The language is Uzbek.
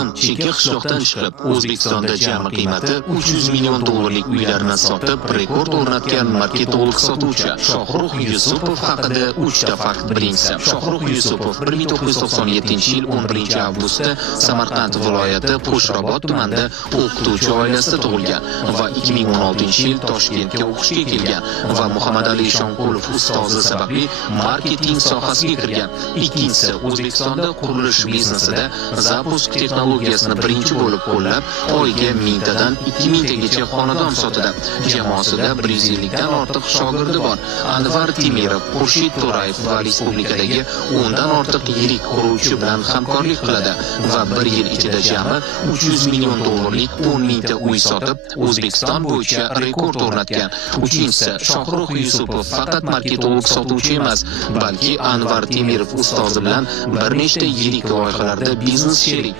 Afg'onistondan chekka qishloqdan chiqib, O'zbekistonda jami qiymati 300 million dollarlik uylarni sotib, rekord o'rnatgan marketolog sotuvchi Shohrux Yusupov haqida 3 ta fakt. Birinchisi, Shohrux Yusupov 1997-yil 11-avgustda Samarqand viloyati Qo'shrobod tumanida o'qituvchi oilasida tug'ilgan va 2016-yil Toshkentga o'qishga kelgan va Muhammad Ali Shonqulov ustozi sababli marketing sohasiga kirgan. Ikkinchisi, O'zbekistonda qurilish biznesida Zapusk texnologiyasini birinchi bo'lib qo'llab, oyiga 1000 tadan 2000 tagacha xonadon sotadi. Jamoasida 150 dan ortiq shogirdi bor. Anvar Temirov, Xurshid To'rayev va respublikadagi 10 dan ortiq yirik quruvchi bilan hamkorlik qiladi va 1 yil ichida jami 300 million dollarlik 10 mingta uy sotib, O'zbekiston bo'yicha rekord o'rnatgan. Uchinchisi, Shohrux Yusupov faqat marketolog sotuvchi emas, balki Anvar Temirov ustozi bilan bir nechta yirik loyihalarda biznes sherik.